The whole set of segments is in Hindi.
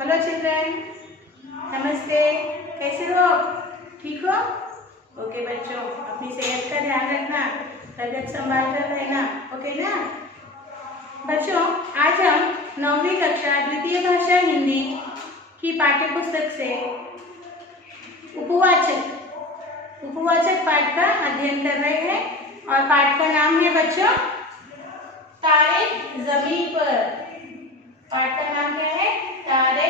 हेलो चिल्ड्रन, नमस्ते। कैसे हो? ठीक हो? ओके बच्चों, अपनी सेहत का ध्यान रखना, तबीयत संभाल कर रहना, ओके ना बच्चों। आज हम 9वीं कक्षा द्वितीय भाषा हिंदी की पाठ्य पुस्तक से उपवाचक पाठ का अध्ययन कर रहे हैं और पाठ का नाम है बच्चों तारे जमीन पर। पाठ का नाम क्या है? तारे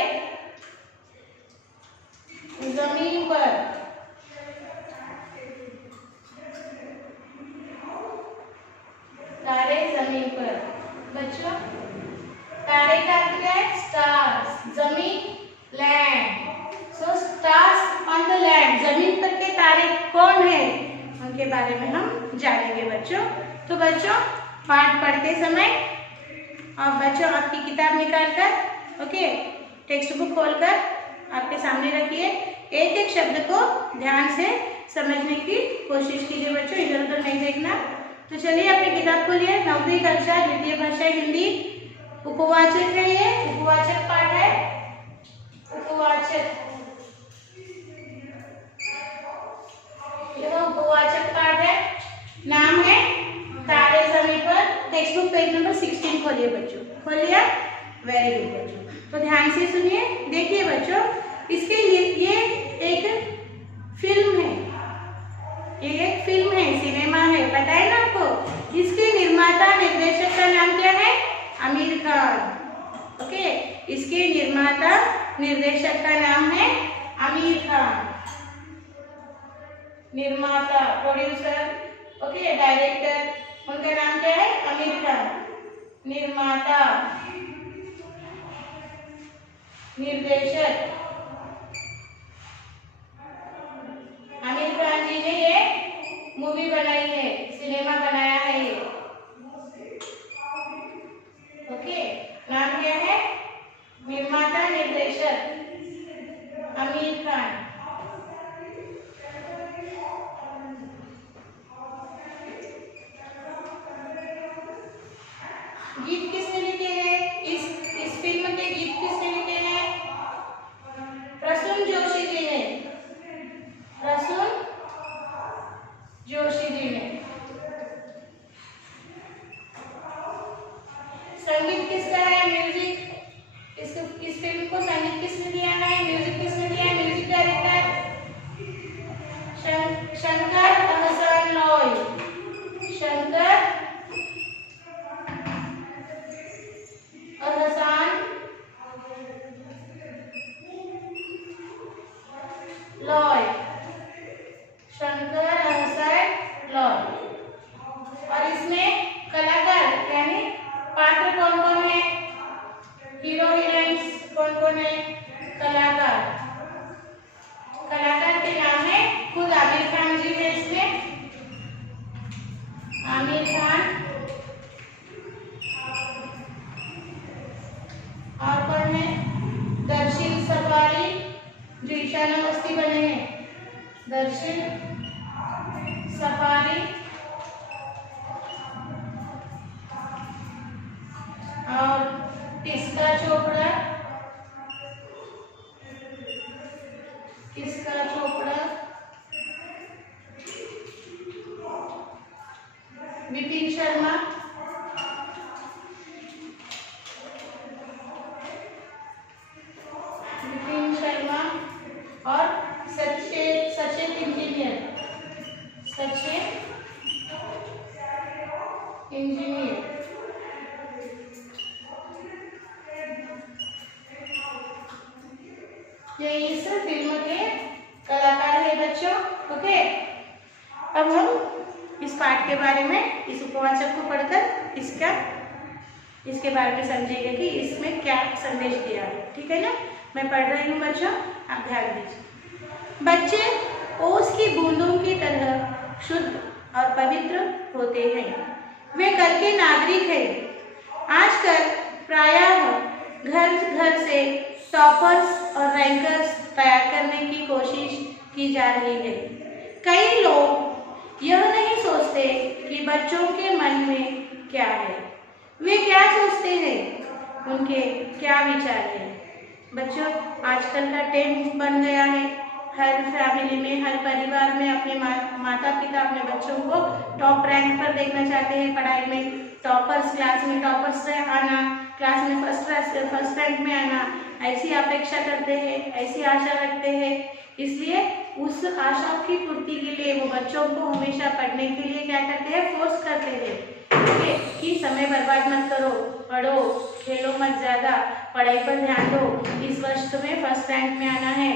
जमीन पर। तारे जमीन पर बच्चों, तारे का अर्थ क्या है? स्टार्स। जमीन land. So stars on the land. जमीन पर के तारे कौन है, उनके बारे में हम जानेंगे बच्चों। तो बच्चों पाठ पढ़ते समय और बच्चों आपकी किताब निकाल कर, ओके, टेक्स्ट बुक खोलकर आपके सामने रखिए। एक एक शब्द को ध्यान से समझने की कोशिश कीजिए बच्चों, इधर उधर नहीं देखना। तो चलिए अपनी किताब खोलिए। 9वीं कक्षा द्वितीय भाषा हिंदी उपवाचक है, ये उपवाचक पाठ है। उपवाचक, यह उपवाचक पाठ है। नाम है तारे जमीन पर। टेक्स्ट बुक पेज नंबर 16 खोलिए बच्चों। खोलिए? वेरी गुड बच्चों। तो ध्यान से सुनिए, देखिए बच्चों, इसके लिए ये एक फिल्म है, ये एक फिल्म है, सिनेमा है, पता है ना आपको। इसके निर्माता निर्देशक का नाम क्या है? आमिर खान। ओके, इसके निर्माता निर्देशक का नाम है आमिर खान। निर्माता, प्रोड्यूसर, ओके, डायरेक्टर, उनका नाम क्या है? आमिर खान। निर्माता, निर्देशक, आमिर खान जी ने ये मूवी बनाई है, सिनेमा बनाया है ये। ओके, नाम क्या है? निर्माता निर्देशक आमिर खान। गीत किसने लिखे हैं? इस फिल्म के गीत किसने लिखे हैं? प्रसून जोशी जी ने। प्रसून जोशी जी ने। संगीत किसका है? म्यूजिक, इस फिल्म को संगीत किसने दिया है? म्यूजिक किसने दिया है? Music director Shankar Ehsaan Loy. शंकर अहसान लॉय। शंकर अहसान लॉय। और इसमें कलाकार यानी पात्र कौन कौन है? हीरो हीरोइंस कौन कौन है? कलाकार, कलाकार के नाम है खुद आमिर खान जी है इसमें। आमिर खान और कौन है? दर्शन सफारी, जो ईशान अवस्थी बने हैं। दर्शन सफारी और किसका चोपड़ा, किसका चोपड़ा, विपिन शर्मा, विपिन शर्मा और सचेत इंजीनियर, सचेत इंजीनियर। ये इस फिल्म के कलाकार है बच्चों। ओके, अब हम इस पाठ के बारे में, इस उपवाचक को पढ़कर इसके बारे में समझेंगे कि इसमें क्या संदेश दिया है। ठीक है ना? मैं पढ़ रही हूँ बच्चों, आप ध्यान दीजिए। बच्चे ओस की बूंदों की तरह शुद्ध और पवित्र होते हैं। वे कल के नागरिक हैं। आजकल प्रायः घर घर से टॉपर्स और रैंकर्स तैयार करने की कोशिश की जा रही है। कई लोग यह नहीं सोचते कि बच्चों के मन में क्या है, वे क्या सोचते हैं, उनके क्या विचार हैं। बच्चों आजकल का ट्रेंड बन गया है, हर फैमिली में, हर परिवार में अपने माता पिता अपने बच्चों को टॉप रैंक पर देखना चाहते हैं, पढ़ाई में टॉपर्स, क्लास में टॉपर्स आना, क्लास में फर्स्ट रैंक में आना, ऐसी अपेक्षा करते हैं, ऐसी आशा रखते हैं। इसलिए उस आशा की पूर्ति के लिए वो बच्चों को हमेशा पढ़ने के लिए क्या करते हैं, फोर्स करते हैं कि समय बर्बाद मत करो, पढ़ो, खेलो मत ज़्यादा, पढ़ाई पर ध्यान दो, इस वर्ष तुम्हें फर्स्ट रैंक में आना है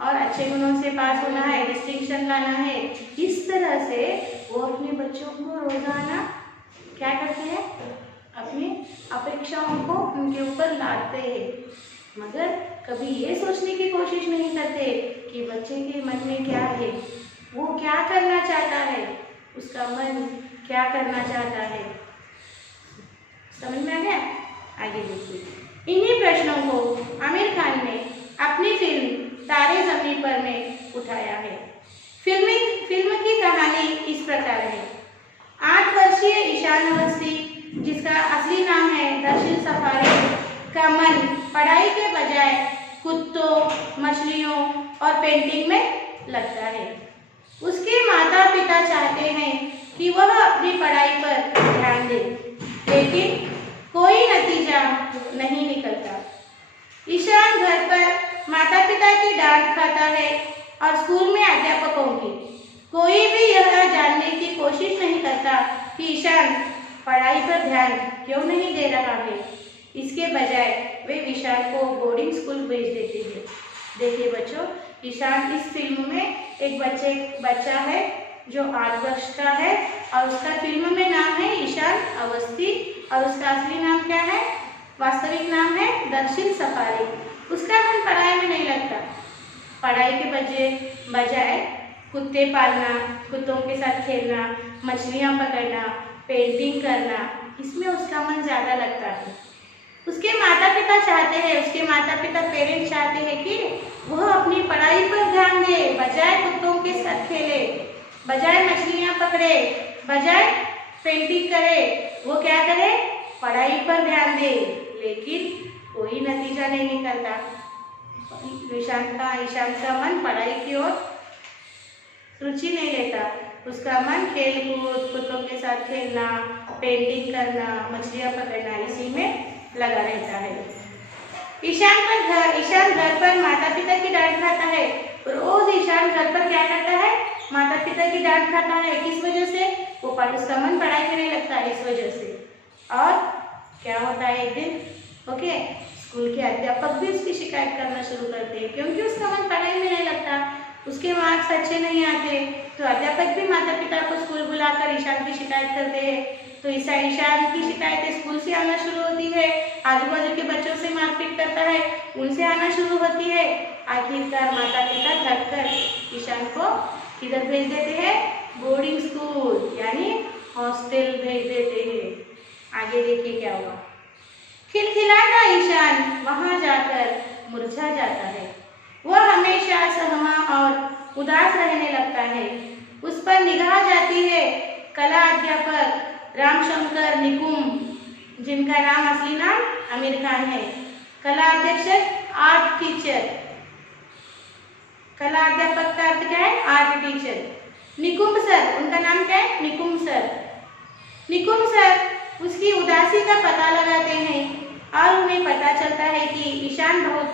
और अच्छे गुणों से पास होना है, डिस्टिंक्शन लाना है। इस तरह से वो अपने बच्चों को रोजाना क्या करते हैं, अपनी अपेक्षाओं को उनके ऊपर लादते हैं, मगर कभी ये सोचने की कोशिश नहीं करते कि बच्चे के मन में क्या है, वो क्या करना चाहता है, उसका मन क्या करना चाहता है। समझ में आ गया? आगे देखिए। इन्हीं प्रश्नों को आमिर खान ने अपनी फिल्म तारे ज़मीन पर में उठाया है। फिल्म की कहानी इस प्रकार है। 8 वर्षीय ईशान अवस्थी, जिसका असली नाम है दर्शन सफारी, का मन पढ़ाई के बजाय कुत्तों, मछलियों और पेंटिंग में लगता है। उसके माता पिता चाहते हैं कि वह अपनी पढ़ाई पर ध्यान दे, लेकिन कोई नतीजा नहीं निकलता। ईशान घर पर माता पिता की डांट खाता है और स्कूल में अध्यापकों की। कोई भी यह जानने की कोशिश नहीं करता कि ईशान पढ़ाई पर ध्यान क्यों नहीं दे रहा है। इसके बजाय वे ईशान को बोर्डिंग स्कूल भेज देते हैं। देखिए बच्चों, ईशान इस फिल्म में एक बच्चा है जो 8 वर्ष का है और उसका फिल्म में नाम है ईशान अवस्थी और उसका असली नाम क्या है, वास्तविक नाम है दर्शन सफारी। उसका मन पढ़ाई में नहीं लगता। पढ़ाई के बजाय कुत्ते पालना, कुत्तों के साथ खेलना, मछलियाँ पकड़ना, पेंटिंग करना, इसमें उसका मन ज़्यादा लगता है। उसके माता पिता पेरेंट्स चाहते हैं कि वह अपनी पढ़ाई पर ध्यान दे, बजाय कुत्तों के साथ खेले, बजाय मछलियाँ पकड़े, बजाय पेंटिंग करे, वो क्या करे, पढ़ाई पर ध्यान दे, लेकिन कोई नतीजा नहीं निकलता। ईशान का मन पढ़ाई की ओर रुचि नहीं लेता। उसका मन खेल कूद, कुत्तों के साथ खेलना, पेंटिंग करना, मछलियाँ पकड़ना, इसी में लगा रहता है। ईशान घर पर माता पिता की डांट खाता है। रोज ईशान घर पर क्या करता है, माता पिता की डांट खाता है। किस वजह से? उसका मन पढ़ाई में नहीं लगता, इस वजह से। और क्या होता है, एक दिन स्कूल के अध्यापक भी उसकी शिकायत करना शुरू करते हैं, क्योंकि उसका मन पढ़ाई में नहीं लगता, उसके मार्क्स अच्छे नहीं आते। तो अध्यापक भी माता पिता को स्कूल बुलाकर ईशान की शिकायत करते हैं। तो ईशान की शिकायतें स्कूल से आना शुरू होती है, आजू बाजू के बच्चों से मारपीट करता है, उनसे आना शुरू होती है। आखिरकार माता पिता थक कर ईशान को किधर भेज देते हैं, बोर्डिंग स्कूल यानी हॉस्टल भेज देते हैं। आगे देखिए क्या हुआ। खिलखिलाता ईशान वहां जाकर मुरझा जाता है। वह हमेशा सहमा और उदास रहने लगता है। उस पर निगाह जाती है कला अध्यापक रामशंकर निकुम, जिनका नाम असली नाम आमिर खान है। कला अध्यक्ष आर्ट टीचर, कला अध्यापक का अर्थ क्या है, आर्ट टीचर। निकुम सर, उनका नाम क्या है, निकुम सर। निकुम सर उसकी उदासी का पता लगाते हैं और उन्हें पता चलता है कि ईशान बहुत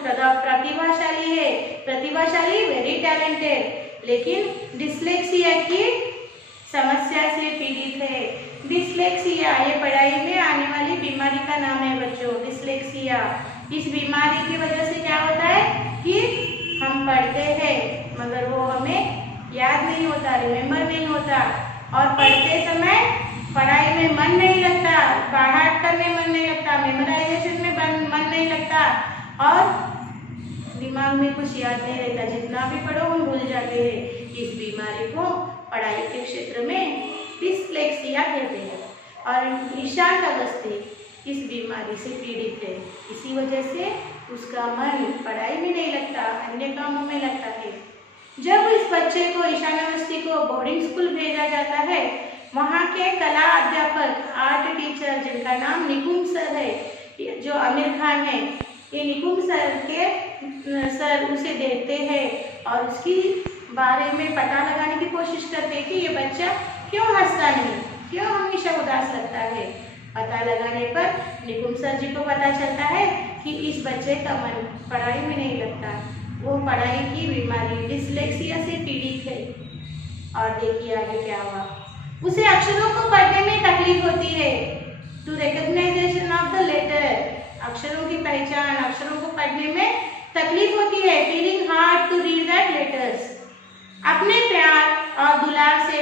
प्रतिभाशाली, वेरी टैलेंटेड, लेकिन डिस्लेक्सिया की समस्या से पीड़ित है। डिस्लेक्सिया ये पढ़ाई में आने वाली बीमारी का नाम है बच्चों, डिस्लेक्सिया। इस बीमारी की वजह से क्या होता है कि हम पढ़ते हैं मगर वो हमें याद नहीं होता, रिमेम्बर नहीं होता, और पढ़ते समय पढ़ाई में मन नहीं लगता, बाहर करने मन नहीं लगता, मेमोराइजेशन में मन नहीं लगता और दिमाग में कुछ याद नहीं रहता। जितना भी पढ़ो हम भूल जाते हैं। इस बीमारी को पढ़ाई के क्षेत्र में डिस्लेक्सिया कहते हैं और ईशान अवस्थी इस बीमारी से पीड़ित है। इसी वजह से उसका मन पढ़ाई में नहीं लगता, अन्य कामों में लगता है। जब इस बच्चे को, ईशान अवस्थी को बोर्डिंग स्कूल भेजा जाता है, वहाँ के कला अध्यापक आर्ट टीचर, जिनका नाम निकुम सर है, जो आमिर खान है, ये निकुम सर के सर उसे देखते हैं और उसकी बारे में पता लगाने की कोशिश करते हैं कि ये बच्चा क्यों हंसता नहीं, क्यों हमेशा उदास लगता है। पता लगाने पर निकुंज सर जी को पता चलता है कि इस बच्चे का मन पढ़ाई में नहीं लगता, वो पढ़ाई की बीमारी डिसलेक्सिया से पीड़ित है। और देखिए आगे क्या हुआ, उसे अक्षरों को पढ़ने में तकलीफ होती है। To recognisation of the letter, अक्षरों की पहचान, अक्षरों को पढ़ने में तकलीफ होती है। Feeling hard to read that letters. अपने प्यार और दुलार से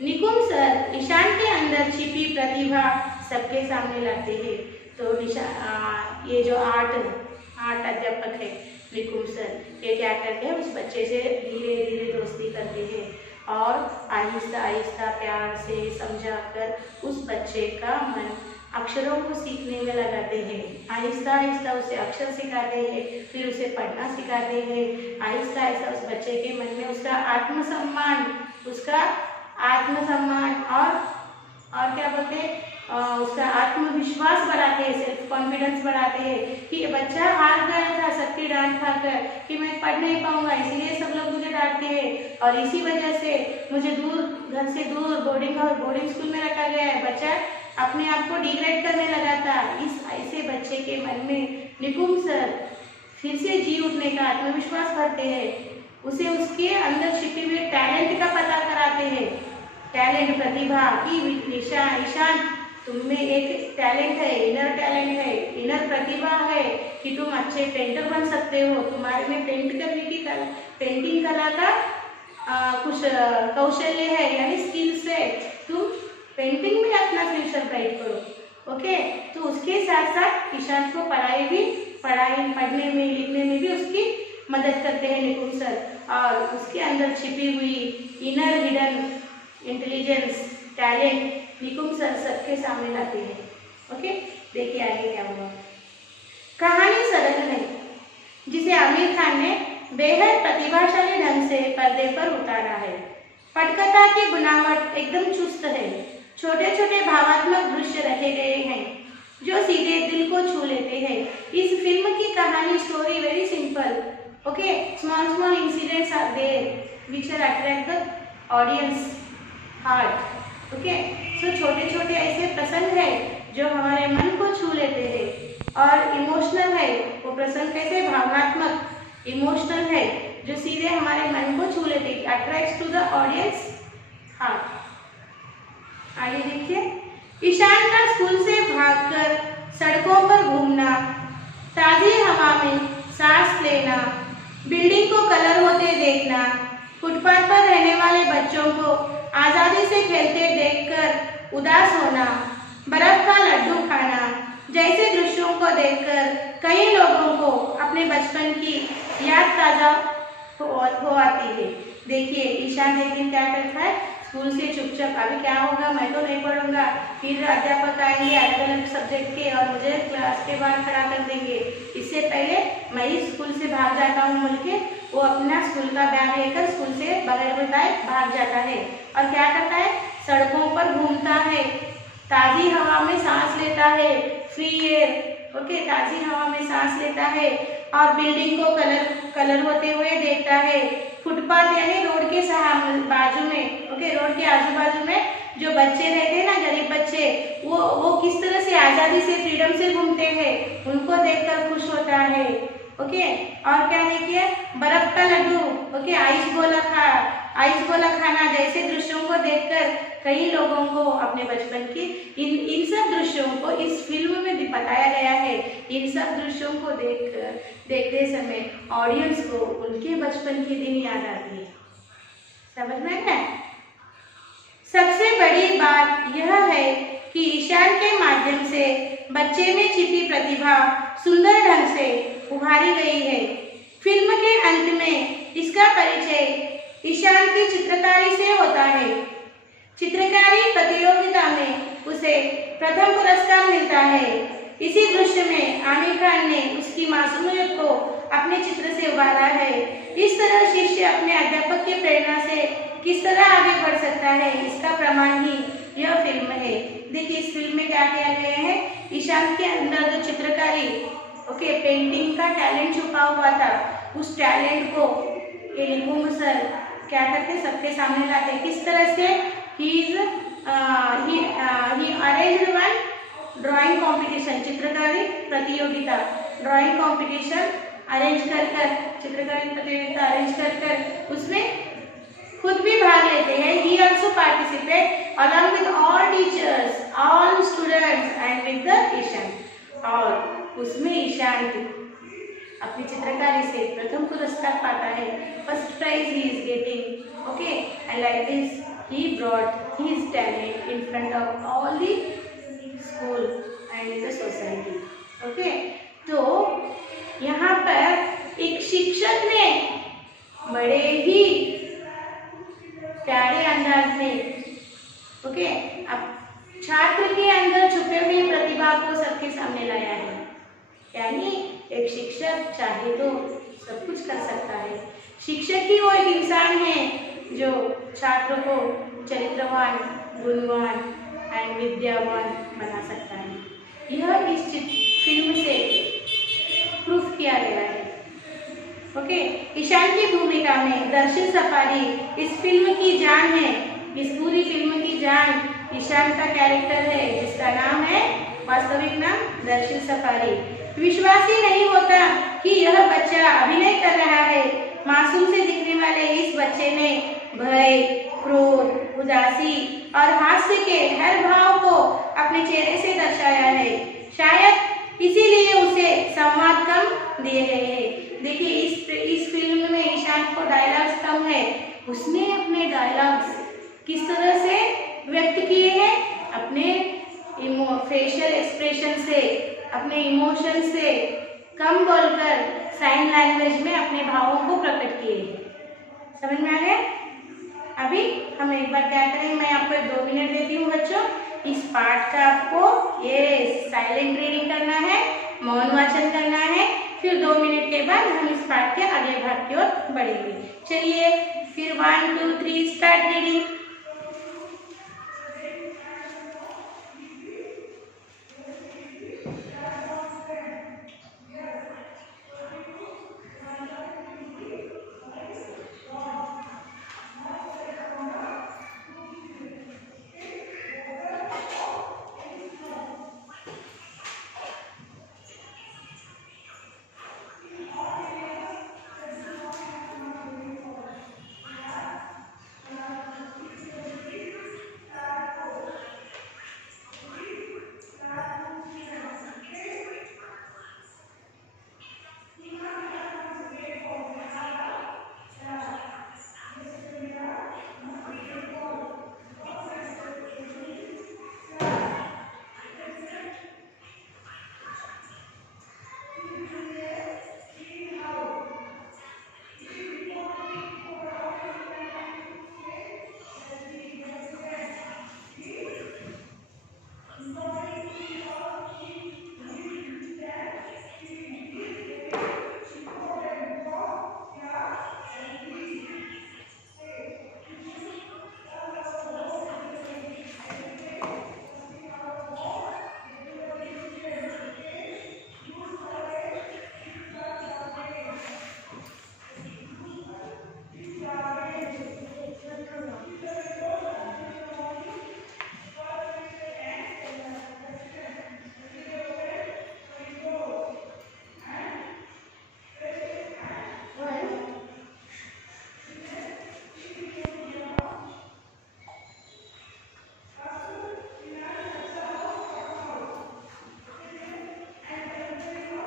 निकुंज सर ईशान के अंदर छिपी प्रतिभा सबके सामने लाते हैं। तो ये जो आर्ट अध्यापक है निकुंज सर, ये क्या करते हैं, उस बच्चे से धीरे धीरे दोस्ती करते हैं और आहिस्ता आहिस्ता प्यार से समझाकर उस बच्चे का मन अक्षरों को सीखने में लगाते हैं। आहिस्ता आहिस्ता उसे अक्षर सिखाते हैं, फिर उसे पढ़ना सिखाते हैं। आहिस्ता आहिस्ता उस बच्चे के मन में उसका आत्मसम्मान और क्या बोलते हैं, उसका आत्मविश्वास बढ़ाते हैं, सेल्फ कॉन्फिडेंस बढ़ाते हैं कि ये बच्चा हार गया था सबकी डांट खाकर कि मैं पढ़ नहीं पाऊंगा, इसीलिए सब लोग मुझे डांटते हैं और इसी वजह से मुझे घर से दूर बोर्डिंग स्कूल में रखा गया है। बच्चा अपने आप को डिग्रेड करने लगा था। इस ऐसे बच्चे के मन में निकुंज सर फिर से जी उठने का आत्मविश्वास भरते हैं। उसे उसके अंदर छिपे हुए टैलेंट का पता कराते हैं। टैलेंट, प्रतिभा की ईशान तुम में एक टैलेंट है, इनर प्रतिभा है कि तुम अच्छे पेंटर बन सकते हो। तुम्हारे में पेंटिंग कला का कुछ कौशल्य है, यानी स्किल्स है। तुम पेंटिंग में अपना फ्यूचर ब्राइट करो। ओके, तो उसके साथ साथ ईशान को पढ़ने में लिखने में भी उसकी मदद करते हैं निकुंज सर और उसके अंदर छिपी हुई इनर हिडन इंटेलिजेंस, टैलेंट निकुंज सर सबके सामने लाते हैं। ओके, देखिए आगे क्या हुआ। कहानी सरल है, जिसे आमिर खान ने बेहद प्रतिभाशाली ढंग से पर्दे पर उतारा है। पटकथा की बुनावट एकदम चुस्त है। छोटे छोटे भावात्मक दृश्य रखे गए हैं जो सीधे दिल को छू लेते हैं। इस फिल्म की कहानी story very simple. Okay, small incidents are there which are attract the audience heart. Okay, so छोटे छोटे ऐसे प्रसंग है जो हमारे मन को छू लेते हैं और इमोशनल है। वो प्रसंग कैसे, भावनात्मक इमोशनल है जो सीधे हमारे मन को छू लेते हैं, attracts to the audience heart. आगे देखिए, ईशान का स्कूल से भागकर सड़कों पर घूमना, ताजी हवा में सांस लेना, बिल्डिंग को कलर होते देखना, फुटपाथ पर रहने वाले बच्चों को आजादी से खेलते देखकर उदास होना, बर्फ का लड्डू खाना जैसे दृश्यों को देखकर कई लोगों को अपने बचपन की याद ताजा हो आती है। देखिए ईशान एक दिन क्या करता है, स्कूल से चुपचाप, अभी क्या होगा मैं तो नहीं पढ़ूंगा, फिर अध्यापक आएंगे अलग अलग सब्जेक्ट के और मुझे क्लास के बाहर खड़ा कर देंगे, इससे पहले मैं ही स्कूल से भाग जाता हूँ बोल के वो अपना स्कूल का बैग लेकर स्कूल से बगैर बताए भाग जाता है और क्या करता है, सड़कों पर घूमता है, ताज़ी हवा में सांस लेता है, फ्री एयर, ओके, ताज़ी हवा में सांस लेता है और बिल्डिंग को कलर होते हुए देखता है। फुटपाथ यानी रोड के बाजू में, ओके, रोड के आजू बाजू में जो बच्चे रहते हैं ना, गरीब बच्चे, वो किस तरह से आज़ादी से, फ्रीडम से घूमते हैं, उनको देखकर खुश होता है। ओके, और क्या देखिए, बर्फ का लड्डू, ओके, आइस गोला खाना जैसे दृश्यों को देखकर कई लोगों को अपने बचपन की इन सब दृश्यों को इस फिल्म में भी बताया गया है। इन सब दृश्यों को देखते समय ऑडियंस को उनके बचपन के दिन याद आती है। समझ में है? सबसे बड़ी बात यह है कि ईशान के माध्यम से बच्चे में छिपी प्रतिभा सुंदर ढंग से उभारी गई है। फिल्म के अंत में इसका परिचय ईशान की चित्रकारी से होता है। चित्रकारी प्रतियोगिता में उसे प्रथम पुरस्कार मिलता है। इसी दृश्य में आमिर खान ने उसकी मासूमियत को अपने चित्र से उभारा है। इस तरह शिष्य अपने अध्यापक की प्रेरणा से किस तरह आगे बढ़ सकता है, इसका प्रमाण ही यह फिल्म है। देखिए इस फिल्म में क्या किया गया है, ईशान के अंदर जो चित्रकारी, ओके, पेंटिंग का टैलेंट छुपा हुआ था, उस टैलेंट को ये निकुंभ सर क्या करते, सबके सामने लाते। किस तरह से? ही अरेंज्ड वन ड्राइंग कंपटीशन, चित्रकारी प्रतियोगिता, ड्राइंग कंपटीशन अरेंज कर चित्रकारी प्रतियोगिता अरेंज कर उसमें खुद भी भाग लेते हैं। He also participate along with all teachers, all students and with the Ishaan. और उसमें ईशान अपनी चित्रकारी से प्रथम पुरस्कार पाता है, first prize he is getting. Okay, and like this he brought his talent in front of all the school and in the society. Okay, तो यहाँ पर एक शिक्षक ने बड़े ही प्यारे अंदाज में ओके अब छात्र के अंदर छुपे हुए प्रतिभा को सबके सामने लाया है। यानी एक शिक्षक चाहे तो सब कुछ कर सकता है। शिक्षक ही वो एक इंसान है जो छात्रों को चरित्रवान, गुणवान एंड विद्यावान बना सकता है। यह इस फिल्म से प्रूफ किया गया है। ओके, ईशान की भूमिका में दर्शन सफारी इस फिल्म की जान है। इस पूरी फिल्म की जान ईशान का कैरेक्टर है, जिसका नाम है, वास्तविक नाम दर्शन सफारी। विश्वास ही नहीं होता कि यह बच्चा अभिनय कर रहा है। मासूम से दिखने वाले इस बच्चे ने भय, क्रोध, उदासी और हास्य के हर भाव को अपने चेहरे से दर्शाया है। शायद इसीलिए उसे संवाद कम दिए गए हैं। देखिए इस फिल्म में ईशान को डायलॉग्स कम है, उसने अपने डायलॉग्स किस तरह से व्यक्त किए हैं, अपने फेशियल एक्सप्रेशन से, अपने इमोशन से कम बोलकर साइन लैंग्वेज में अपने भावों को प्रकट किए हैं। समझ में आ गया? अभी हम एक बार क्या करेंगे, मैं आपको 2 मिनट देती हूँ बच्चों। इस पाठ का आपको ये साइलेंट रीडिंग करना है, मौन वाचन करना है। फिर 2 मिनट के बाद हम इस पाठ के आगे भाग की ओर बढ़ेंगे। चलिए फिर 1 2 3 स्टार्ट रीडिंग।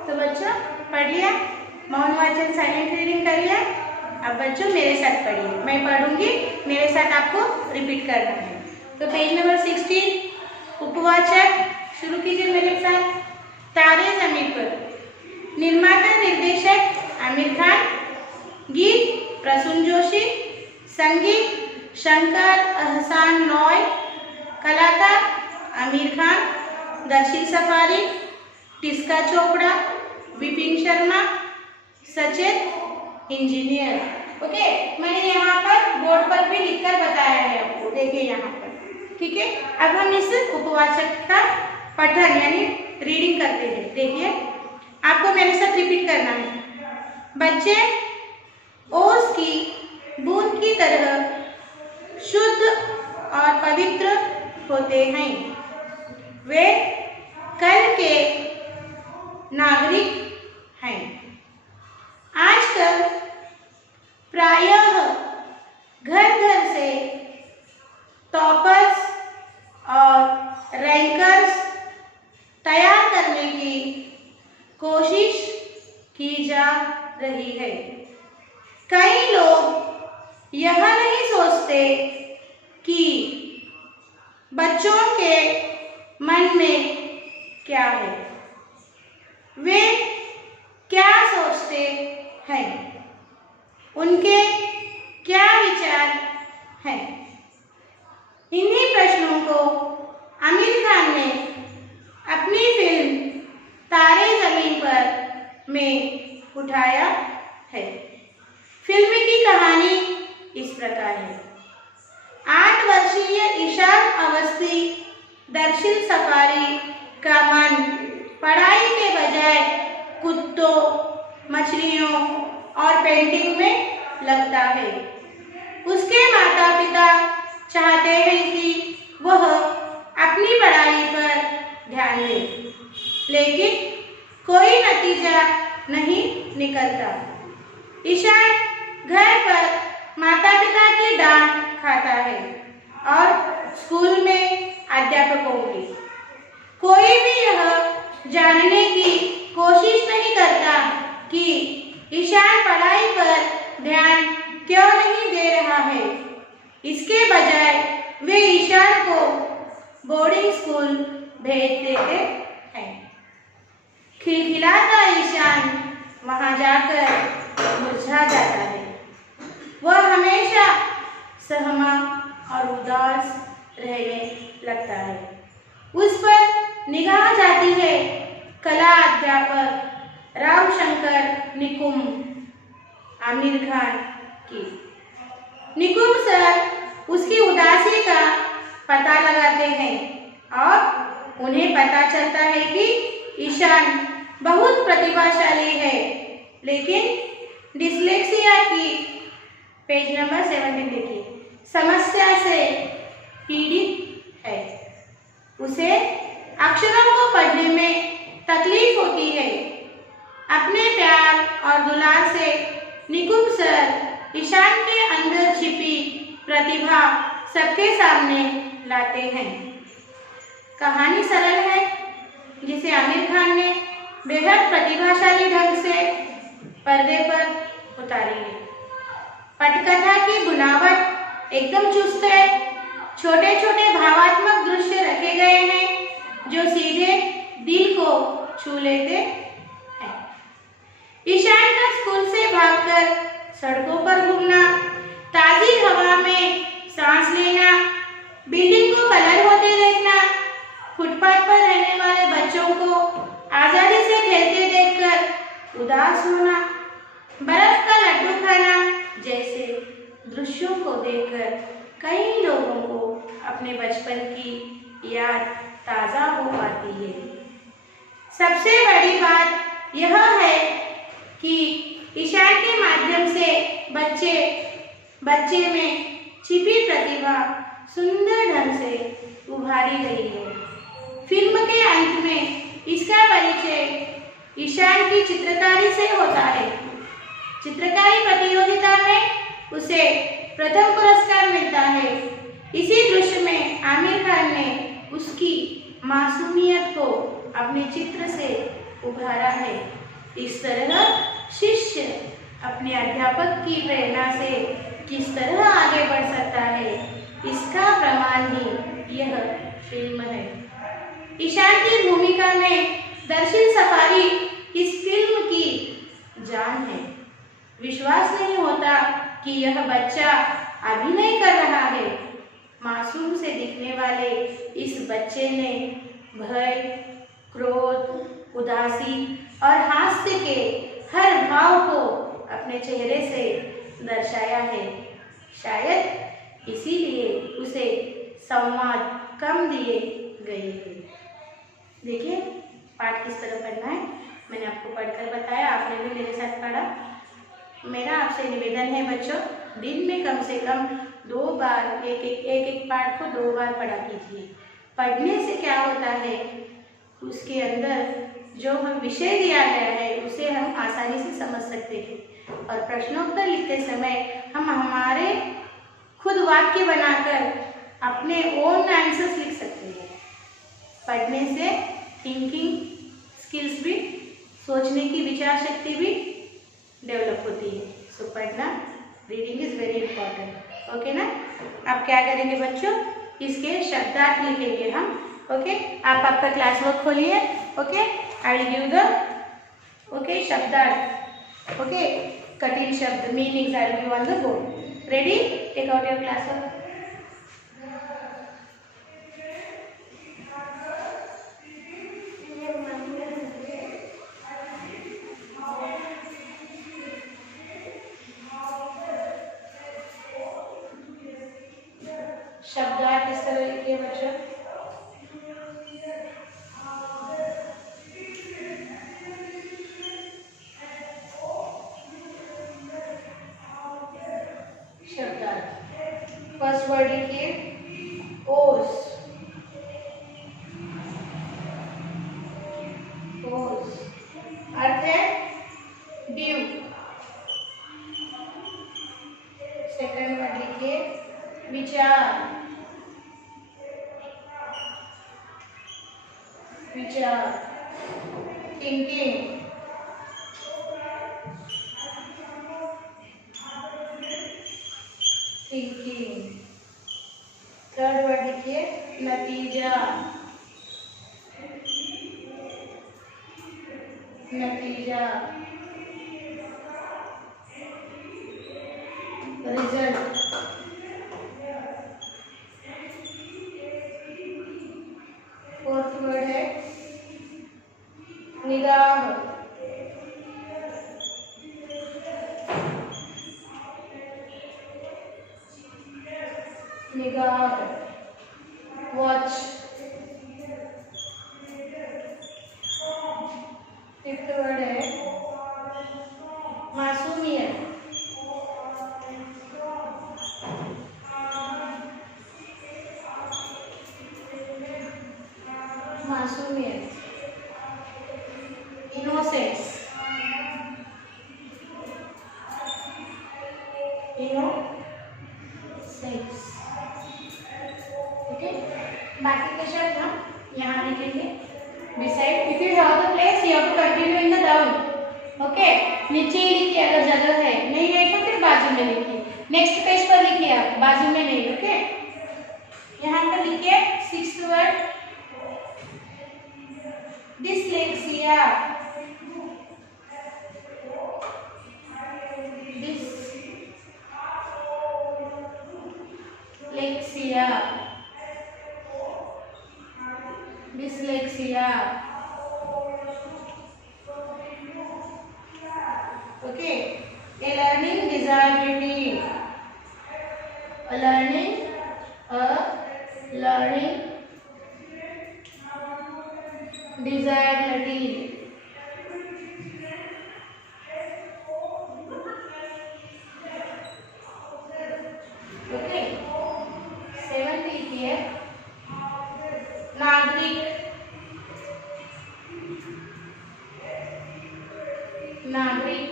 तो बच्चों पढ़ लिया, मौन वाचन साइलेंट रीडिंग कर लिया। अब बच्चों मेरे साथ पढ़िए, मैं पढ़ूंगी, मेरे साथ आपको रिपीट करना है। तो पेज नंबर 16 उपवाचक शुरू कीजिए मेरे साथ। तारे ज़मीन पर। निर्माता निर्देशक आमिर खान। गीत प्रसून जोशी। संगीत शंकर अहसान लॉय। कलाकार आमिर खान, दर्शन सफारी, टिस्का चोपड़ा, विपिन शर्मा, सचेत इंजीनियर। ओके, मैंने यहाँ पर बोर्ड पर भी लिखकर बताया है आपको, देखिए यहाँ पर। ठीक है, अब हम इस उपवाचक का पठन यानी रीडिंग करते हैं। देखिए आपको मेरे साथ रिपीट करना है। बच्चे होते हैं। वे कल के नागरिक हैं। आजकल प्रायः घर घर से टॉपर्स और रैंकर्स तैयार करने की कोशिश की जा रही है। कई लोग यह नहीं सोचते कि बच्चों के मन में क्या है, वे क्या सोचते हैं, उनके क्या विचार हैं। इन्हीं प्रश्नों को आमिर खान ने अपनी फिल्म तारे ज़मीन पर में उठाया है। फिल्म की कहानी इस प्रकार है। 8 वर्षीय ईशान अवस्थी दर्शन सफारी का मन पढ़ाई के बजाय कुत्तों, मछलियों और पेंटिंग में लगता है। उसके माता पिता चाहते हैं कि वह अपनी पढ़ाई पर ध्यान दे, लेकिन कोई नतीजा नहीं निकलता। ईशान घर पर माता पिता की डांट खाता है और स्कूल में अध्यापकों की। कोई भी यह जानने की कोशिश नहीं करता कि ईशान पढ़ाई पर ध्यान क्यों नहीं दे रहा है। इसके बजाय वे ईशान को बोर्डिंग स्कूल भेज देते हैं। खिलखिलाता ईशान वहां जाकर मुरझा जाता है। वह हमेशा सहमा और उदास रहने लगता है। उस पर निगाह जाती है कला अध्यापक रामशंकर निकुम आमिर खान की। निकुम सर उसकी उदासी का पता लगाते हैं और उन्हें पता चलता है कि ईशान बहुत प्रतिभाशाली है, लेकिन डिस्लेक्सिया की पेज नंबर 17 देखिए, समस्या से पीड़ित है। उसे अक्षरों को पढ़ने में तकलीफ होती है। अपने प्यार और दुलार से निकुम सर ईशान के अंदर छिपी प्रतिभा सबके सामने लाते हैं। कहानी सरल है, जिसे आमिर खान ने बेहद प्रतिभाशाली ढंग से पर्दे पर उतारी है। पटकथा की बुनावट एकदम चुस्त है। छोटे छोटे भावात्मक दृश्य रखे गए हैं जो सीधे दिल को छू लेते हैं। ईशान का स्कूल से भागकर सड़कों पर घूमना, ताजी हवा में सांस लेना, बिल्डिंग को कलर होते देखना, फुटपाथ पर रहने वाले बच्चों को आजादी से खेलते देखकर उदास होना, बर्फ का लड्डू खाना जैसे दृश्यों को देखकर कई लोगों को अपने बचपन की याद ताज़ा हो आती है। सबसे बड़ी बात यह है कि ईशान के माध्यम से बच्चे में छिपी प्रतिभा सुंदर ढंग से उभारी गई है। फिल्म के अंत में इसका परिचय ईशान की चित्रकारी से होता है। चित्रकारी प्रतियोगिता में उसे प्रथम पुरस्कार मिलता है। इसी दृश्य में आमिर खान ने उसकी मासूमियत को अपने चित्र से उभारा है। इस तरह शिष्य अपने अध्यापक की प्रेरणा से किस तरह आगे बढ़ सकता है, इसका प्रमाण ही यह फिल्म है। ईशान की भूमिका में दर्शन सफारी इस फिल्म की जान है। विश्वास नहीं होता कि यह बच्चा अभिनय कर रहा है। मासूम से दिखने वाले इस बच्चे ने भय, क्रोध, उदासी और हास्य के हर भाव को अपने चेहरे से दर्शाया है। शायद इसीलिए उसे संवाद कम दिए गए हैं। देखिए पाठ किस तरह पढ़ना है, मैंने आपको पढ़कर बताया, आपने भी मेरे साथ पढ़ा। मेरा आपसे निवेदन है बच्चों, दिन में कम से कम 2 बार एक एक पाठ को 2 बार पढ़ा कीजिए। पढ़ने से क्या होता है, उसके अंदर जो हम विषय दिया गया है उसे हम आसानी से समझ सकते हैं। और प्रश्नोत्तर लिखते समय हम हमारे खुद वाक्य बनाकर अपने ओन आंसर्स लिख सकते हैं। पढ़ने से थिंकिंग स्किल्स भी, सोचने की विचार शक्ति भी डेवलप होती है। सो पढ़ना, reading is very important. Okay ना। अब क्या करेंगे बच्चों, इसके शब्दार्थ लिखेंगे हम। ओके, आप आपका क्लास वर्क खोलिए। Okay, I will give the शब्दार्थ। ओके, कठिन शब्द meanings I will give on the board. Ready, take out your class work. शब्दार्थ इस तरह लिखिए बच्चों। शब्दार्थ, फर्स्ट वर्ड लिखिए ओस। ओस अर्थ है ड्यू। सेकंड वर्ड लिखिए विचार। विचार, थिंकिंग। थिंकिंग। थर्ड वर्ड लिखिए नतीजा। नतीजा, रिजल्ट। फोर्थ वर्ड है निगाह। निगाह, वॉच। फिफ्थ वर्ड है मासूमियत। मासूमियत, इनोसेंस। इनोसेंस। ओके, बाकी के शब्द हम यहाँ लिखेंगे। Beside, if you have the place, you have to continue in the down. Okay, नीचे ही लिखिए अगर जगह है, नहीं है तो फिर बाजू में लिखिए। नेक्स्ट पेज पर लिखिए आप, बाजू में नहीं। ओके, यहाँ पर लिखिए sixth word dyslexia. Dyslexia, dyslexia. Okay, a learning disability। A learning disability। Okay, seventh लिखिए नागरिक। नागरिक,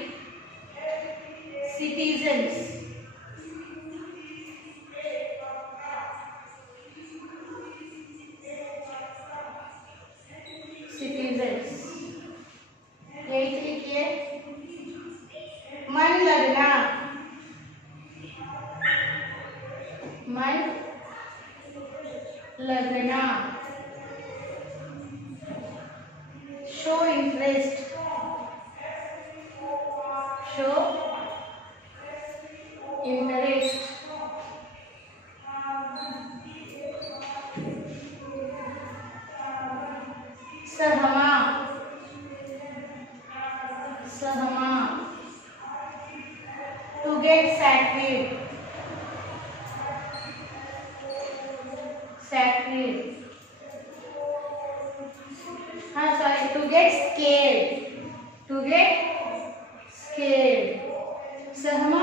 सिटीजन्स। सिटीजन्स। एट लिखिए मन लगना। मन लगना, शो इंटरेस्ट। Show interest. सहमा। सहमा, टू गेट सैटिस्फाइड। सैटिस्फाइड, हाँ sorry, to get scared. To get scared. सहमा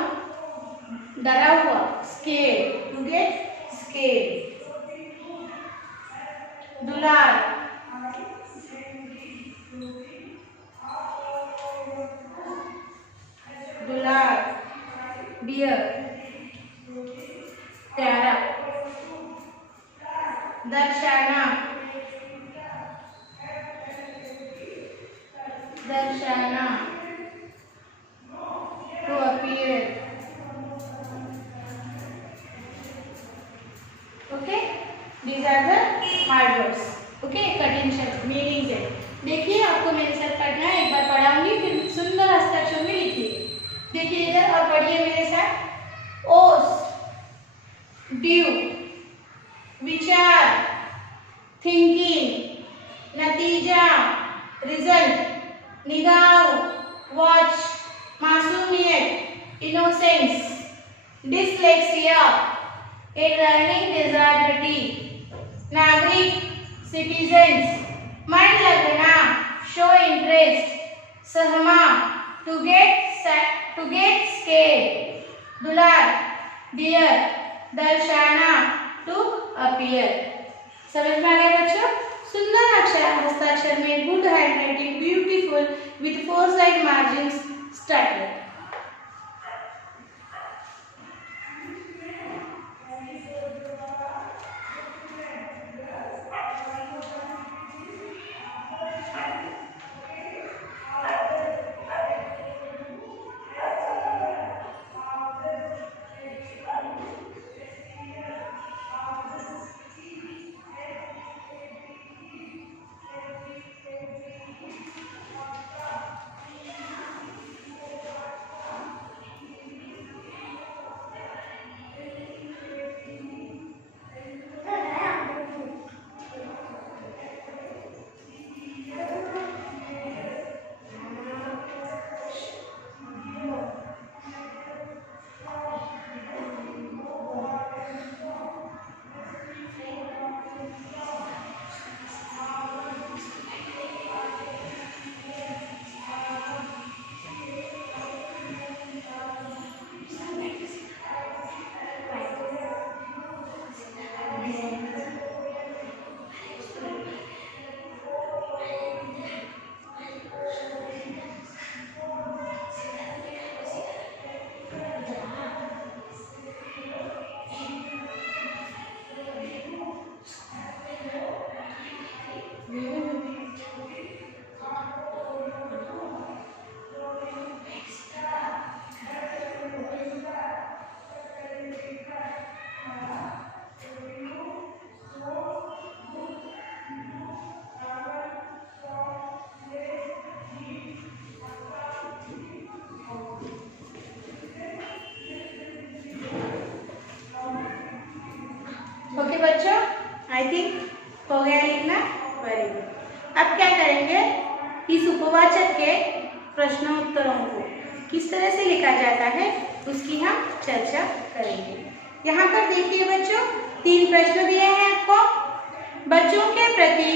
डरा हुआ, स्केर्ड, टू गेट स्केर्ड। दुलार, डियर, प्यारा, दर्शाना, दर्शाना, to appear. Okay, these are the hard words. Okay, कठिन शब्द मीनिंग है। देखिए, आपको मेरे साथ पढ़ना है, एक बार पढ़ाऊंगी फिर सुंदर हस्ताक्षर में लिखिए। देखिए इधर और पढ़िए मेरे साथ। ओस, ड्यू, विचार, थिंकिंग, नतीजा, रिजल्ट, निगाह, वॉच, मासूमियत, innocence, dyslexia, a learning disability, नागरिक, सिटीजन्स, मन लगना, शो इंटरेस्ट, सहमा, टू गेट स्केर्ड, दुलार, डियर, दर्शाना, टू अपीयर। समझ में आ गया बच्चों? सुंदर अक्षर हस्ताक्षर में, good handwriting, beautiful with 4 side margins, start. Okay बच्चों, आई थिंक हो गया लिखना। Very good. अब क्या करेंगे, इस उपवाचक के प्रश्नों उत्तरों को किस तरह से लिखा जाता है उसकी हम चर्चा करेंगे। यहाँ पर देखिए बच्चों, 3 प्रश्न दिए हैं आपको। बच्चों के प्रति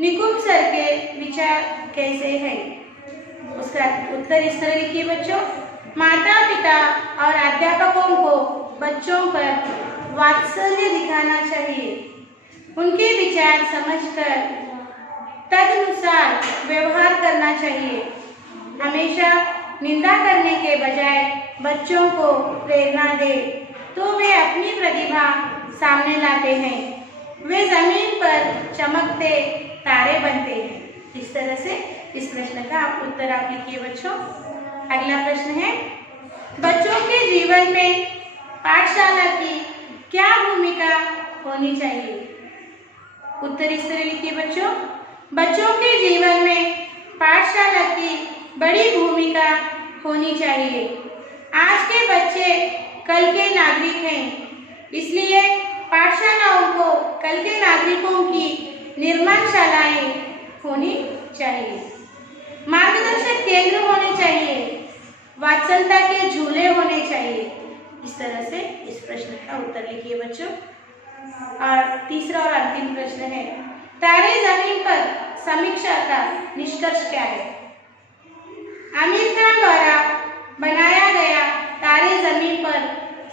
निकुंज सर के विचार कैसे हैं, उसका उत्तर इस तरह लिखिए बच्चों। माता पिता और अध्यापकों को बच्चों पर वात्सल्य दिखाना चाहिए, उनके विचार समझकर तदनुसार व्यवहार करना चाहिए। हमेशा निंदा करने के बजाय बच्चों को प्रेरणा दे तो वे अपनी प्रतिभा सामने लाते हैं, वे जमीन पर चमकते तारे बनते हैं। इस तरह से इस प्रश्न का उत्तर आप लिखिए बच्चों। अगला प्रश्न है, बच्चों के जीवन में पाठशाला की क्या भूमिका होनी चाहिए। उत्तर इस तरह लिखिए बच्चों। बच्चों के जीवन में पाठशाला की बड़ी भूमिका होनी चाहिए। आज के बच्चे कल के नागरिक हैं, इसलिए पाठशालाओं को कल के नागरिकों की निर्माणशालाएं होनी चाहिए। मार्गदर्शक केंद्र होने चाहिए, वात्सल्यता के झूले होने चाहिए। इस तरह से इस प्रश्न का उत्तर लिखिए बच्चों। और तीसरा और अंतिम प्रश्न है, तारे जमीन पर समीक्षा का निष्कर्ष क्या है। आमिर खान द्वारा बनाया गया तारे जमीन पर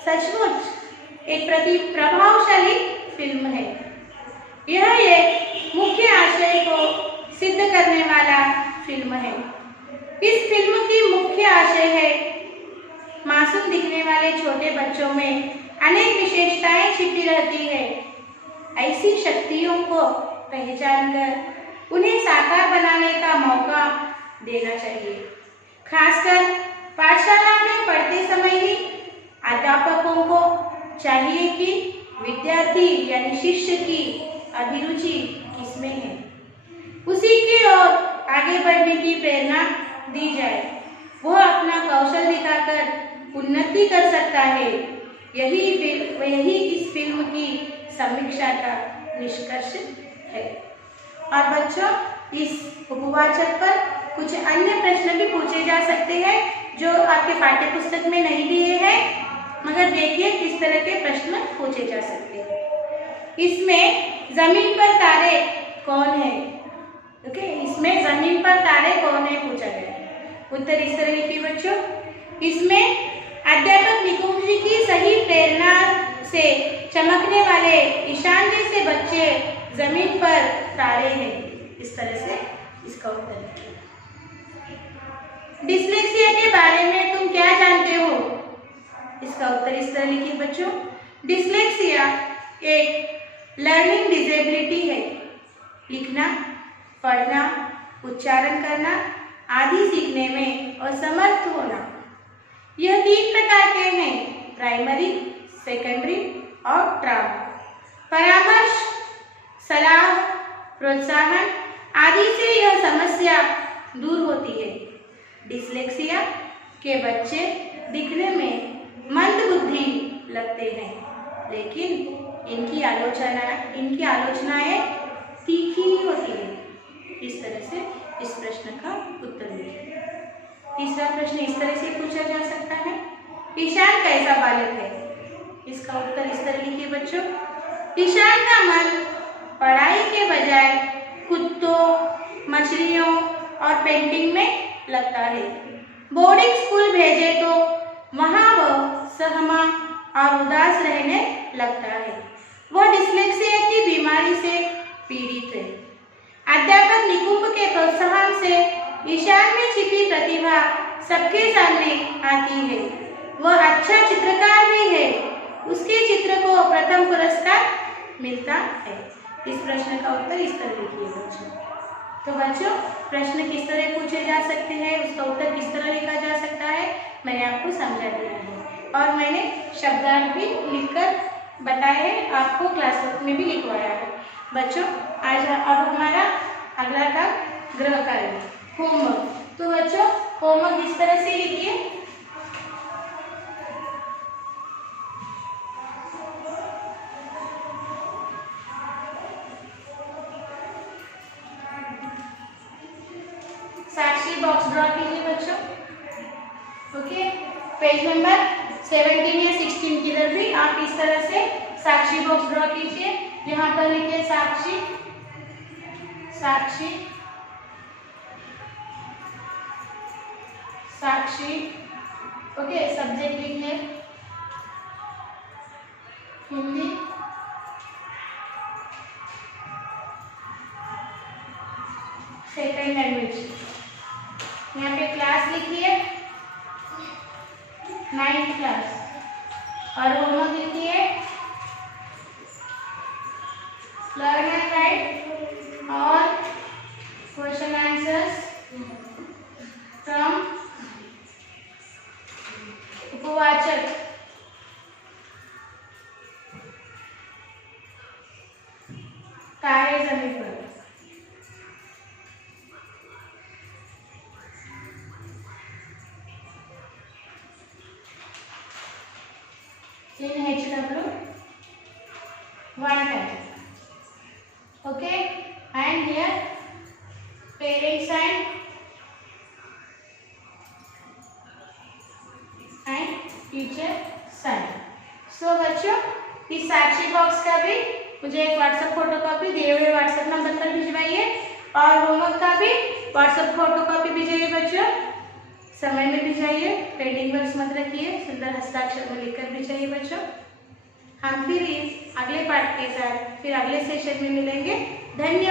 सचमुच एक प्रभावशाली फिल्म है। यह एक मुख्य आशय को सिद्ध करने वाला फिल्म है। इस फिल्म की मुख्य आशय है बच्चों में अनेक विशेषताएं छिपी रहती है। ऐसी शक्तियों को पहचान कर उन्हें साकार बनाने का मौका देना चाहिए। खासकर पाठशाला में पढ़ते समय ही अध्यापकों को चाहिए कि विद्यार्थी यानी शिष्य की अभिरुचि किसमें है, उसी की ओर आगे बढ़ने की प्रेरणा दी जाए। वह अपना कौशल दिखाकर उन्नति कर सकता है। यही इस फिल्म की समीक्षा का निष्कर्ष है। और बच्चों, इस उपवाचक पर कुछ अन्य प्रश्न भी पूछे जा सकते हैं जो आपके पाठ्य पुस्तक में नहीं दिए हैं, मगर देखिए किस तरह के प्रश्न पूछे जा सकते हैं। इसमें जमीन पर तारे कौन है? ओके, इसमें जमीन पर तारे कौन है पूछा गया। उत्तर इस तरह लिखिए बच्चों। इसमें अध्यापक निकुंज जी की सही प्रेरणा से चमकने वाले ईशान जैसे बच्चे जमीन पर तारे हैं। इस तरह से इसका उत्तर लिखिए। डिस्लेक्सिया के बारे में तुम क्या जानते हो? इसका उत्तर इस तरह लिखिए बच्चों। डिस्लेक्सिया एक लर्निंग डिसेबिलिटी है। लिखना, पढ़ना, उच्चारण करना आदि सीखने में असमर्थ होना। यह 3 प्रकार के हैं: प्राइमरी, सेकेंडरी और ट्रामा। परामर्श, सलाह, प्रोत्साहन आदि से यह समस्या दूर होती है। डिस्लेक्सिया के बच्चे दिखने में मंद बुद्धि लगते हैं, लेकिन इनकी आलोचनाएं तीखी ही होती है। इस तरह से इस प्रश्न का उत्तर लिखिए। तीसरा प्रश्न इस तरह से पूछा जा सकता है: ईशान कैसा बालक है? इसका उत्तर इस तरह लिखिए बच्चों। ईशान का मन पढ़ाई के बजाय कुत्तों, मछलियों और पेंटिंग में लगता है। बोर्डिंग स्कूल भेजे तो वहाँ वह सहमा और उदास रहने लगता है। वह डिस्लेक्सिया की बीमारी से पीड़ित है। अध्यापक निकुंज के प्रोत्साहन से ईशान में छिपी प्रतिभा सबके सामने आती है। वह अच्छा चित्रकार भी है। उसके चित्र को प्रथम पुरस्कार मिलता है। इस प्रश्न का उत्तर इस तरह लिखिए बच्चों। तो बच्चों, प्रश्न किस तरह पूछे जा सकते हैं, उसका उत्तर किस तरह लिखा जा सकता है, मैंने आपको समझा दिया है। और मैंने शब्दार्थ भी लिखकर बताए हैं, आपको क्लासवर्क में भी लिखवाया है। बच्चों, आज अब हमारा अगला का गृह कार्य होमवर्क। तो बच्चों, होमवर्क इस तरह से लिखिए। साक्षी बॉक्स ड्रॉ कीजिए बच्चों। ओके, पेज नंबर 17 या 16 की तरफ भी आप इस तरह से साक्षी बॉक्स ड्रॉ कीजिए। यहाँ पर लिखिए साक्षी, साक्षी, साक्षी। ओके, सब्जेक्ट लिखिए हिंदी, सेकेंड लैंग्वेज। यहाँ पे क्लास लिखिए 9th क्लास। और होमवर्क लिखिए learn and write all question answers from उपवाचक कार्य जमीन पर। In HW 1 time. Okay, and here parent sign and teacher sign. So बच्चों, इस साक्षी बॉक्स का भी मुझे एक व्हाट्सएप फोटो कॉपी दिए हुए व्हाट्सएप नंबर पर भिजवाइए, और होमवर्क का भी व्हाट्सएप फोटो कॉपी भेजिए बच्चों। समय में भिजवाइए, पेंडिंग वर्क्स मत रखिए, सुंदर हस्ताक्षर में लिखकर भिजवाइए बच्चों। हम फिर इस अगले पाठ के साथ फिर अगले सेशन में मिलेंगे। धन्यवाद।